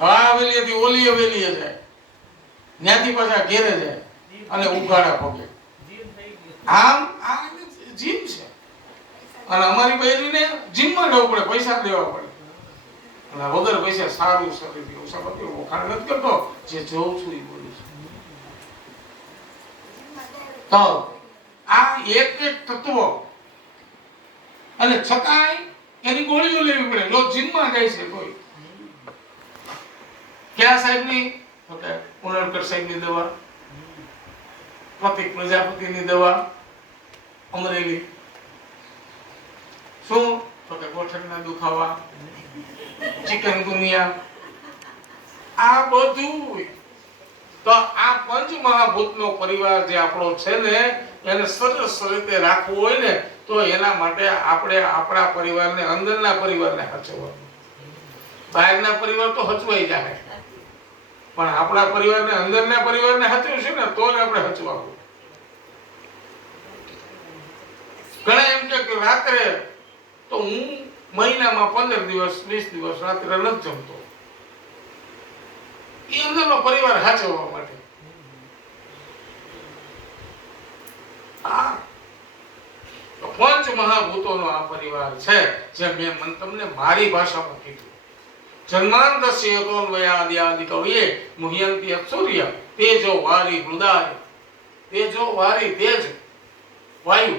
આ હવેલીએથી ઓલી હવેલીએ જાય, ત્યાંથી પાછા ઘેરે જાય અને ઉઘાડા પગે. આમ આ જીમ છે. અને અમારી બહેરીને જીમમાં જવું પડે, પૈસા દેવા પડે. અને વગર પૈસા સારું શરીર વખાણ નથી કરતો, જે જોઉં છું એ બોલું છું. તો આ એક એક તત્વ, અને છતાંય એની ગોળીઓ લેવી પડે. લોકો જીમમાં જાય છે કોઈ. ક્યાં સાહેબની? ઉનડકર સાહેબની દવા, પ્રતિક પ્રજાપતિની દવા, અમરેલી. શું? તો કે ગોઠણના દુખાવા, ચિકનગુનિયા, આ બધું. તો આ પંચ મહાભૂતનો પરિવાર જે આપણો છે ને, એને સરસ રીતે રાખવું હોય ને, તો એના માટે આપણે આપણા પરિવારને, અંદરના પરિવારને હચવવાનું. બહારના પરિવાર તો હચવાઈ જાય, પણ આપણા પરિવારને, અંદરના પરિવારને હચવશું ને તો જ આપણે હચવાવું. ઘણા એમ કે રાત્રે તો હું મહિનામાં 15 દિવસ 20 દિવસ રાત્રે નથી જમતો. એ અંદરનો પરિવાર હાચવવા માટે. પંચ મહાભૂતોનો આ પરિવાર છે, જે મેં તમને મારી ભાષામાં કીધું. જન્માંતસ્ય તોન્વયાદિ કવિએ મુહ્યંતિ સૂર્ય તેજો વારી હૃદય. તેજો વારી, તેજ, વાયુ,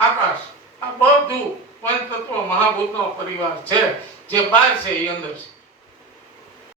આકાશ, આ બધું પંચતત્વ મહાભૂતનો પરિવાર છે. જે બહાર છે એ અંદર છે.